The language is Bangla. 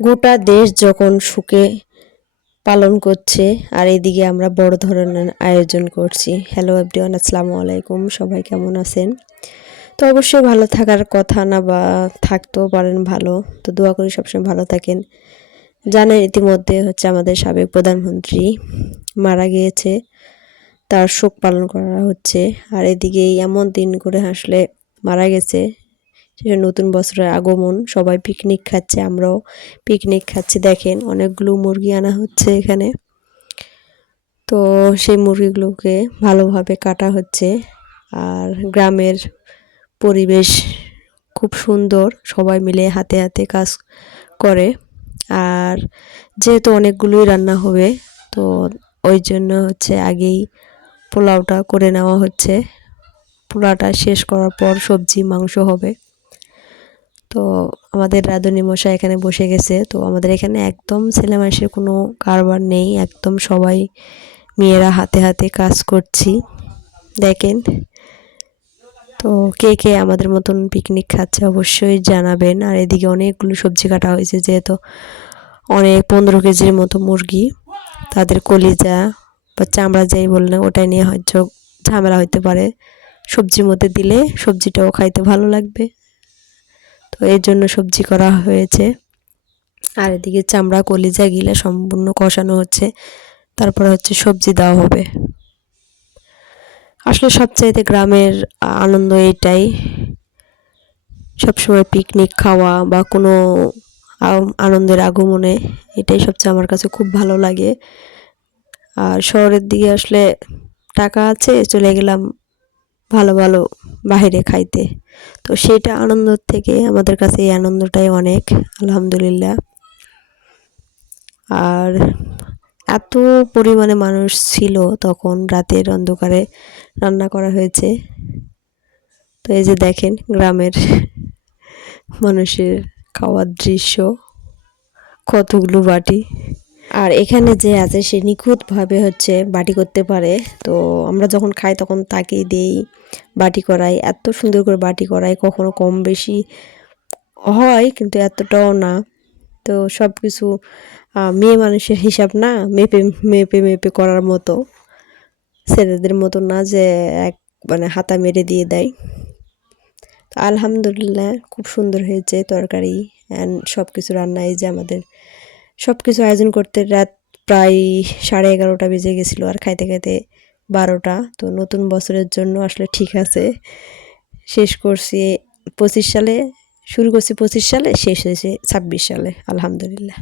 গোটা দেশ যখন সুখে পালন করছে আর এদিকে আমরা বড় ধরনের আয়োজন করছি। হ্যালো এভরিওয়ান, আসসালামু আলাইকুম। সবাই কেমন আছেন? তো অবশ্যই ভালো থাকার কথা না, বা থাকতেও পারেন ভালো। তো দোয়া করি সবসময় ভালো থাকেন। জানেন ইতিমধ্যে আমাদের সাবেক প্রধানমন্ত্রী মারা গিয়েছে, তার শোক পালন করা হচ্ছে। আর এদিকে এমন দিন করে আসলে মারা গেছে, সে নতুন বছরের আগমন, সবাই পিকনিক খাচ্ছে, আমরাও পিকনিক খাচ্ছি। দেখেন অনেকগুলো মুরগি আনা হচ্ছে এখানে। তো সেই মুরগিগুলোকে ভালোভাবে কাটা হচ্ছে। আর গ্রামের পরিবেশ খুব সুন্দর, সবাই মিলে হাতে হাতে কাজ করে। আর যেহেতু অনেকগুলোই রান্না হবে, তো ওই জন্য আগেই পোলাওটা করে নেওয়া হচ্ছে। পোলাওটা শেষ করার পর সবজি মাংস হবে। তো আমাদের রাঁধুনি মশাই এখানে বসে গেছে। তো আমাদের এখানে একদম ছেলে মানুষের কোনো কারবার নেই, একদম সবাই মেয়েরা হাতে হাতে কাজ করছি। দেখেন, তো কে কে আমাদের মতন পিকনিক খাচ্ছে অবশ্যই জানাবেন। আর এদিকে অনেকগুলো সবজি কাটা হয়েছে, যেহেতু অনেক 15 কেজির মতো মুরগি, তাদের কলিজা বা চামড়া যাই বললেন ওটাই নিয়ে হয়তো ঝামেলা হতে পারে। সবজির মধ্যে দিলে সবজিটাও খাইতে ভালো লাগবে, তো এর জন্য সবজি করা হয়েছে। আর এদিকে চামড়া কলিজা গিলা সম্পূর্ণ কষানো হচ্ছে, তারপরে সবজি দেওয়া হবে। আসলে সবচাইতে গ্রামের আনন্দ এটাই, সবসময় পিকনিক খাওয়া বা কোনো আনন্দের আগমনে, এটাই সবচেয়ে আমার কাছে খুব ভালো লাগে। আর শহরের দিকে আসলে টাকা আছে, চলে গেলাম ভালো ভালো বাইরে খাইতে, তো সেটা আনন্দ থেকে আমাদের কাছে এই আনন্দটাই অনেক, আলহামদুলিল্লাহ। আর এত পরিমাণে মানুষ ছিল, তখন রাতের অন্ধকারে রান্না করা হয়েছে। তো এই যে দেখেন গ্রামের মানুষের খাওয়ার দৃশ্য, কতগুলো বাটি। আর এখানে যে আছে সে নিখুঁতভাবে বাটি করতে পারে। তো আমরা যখন খাই তখন তাকেই দেই, বাটি করাই, এত সুন্দর করে বাটি করাই, কখনো কম বেশি হয় কিন্তু এতটাও না। তো সব কিছু মেয়ে মানুষের হিসাব না, মেপে মেপে মেপে করার মতো, ছেলেদের মতো না যে এক হাতা মেরে দিয়ে দেয়। আলহামদুলিল্লাহ খুব সুন্দর হয়েছে তরকারি অ্যান্ড সব কিছু রান্না। এই যে আমাদের সব কিছু আয়োজন করতে রাত প্রায় 11:30 বেজে গেছিলো, আর খাইতে খাইতে 12টা। তো নতুন বছরের জন্য আসলে ঠিক আছে, শেষ করছি 25 সালে, শুরু করছি 25 সালে, শেষ হয়েছে 26 সালে, আলহামদুলিল্লাহ।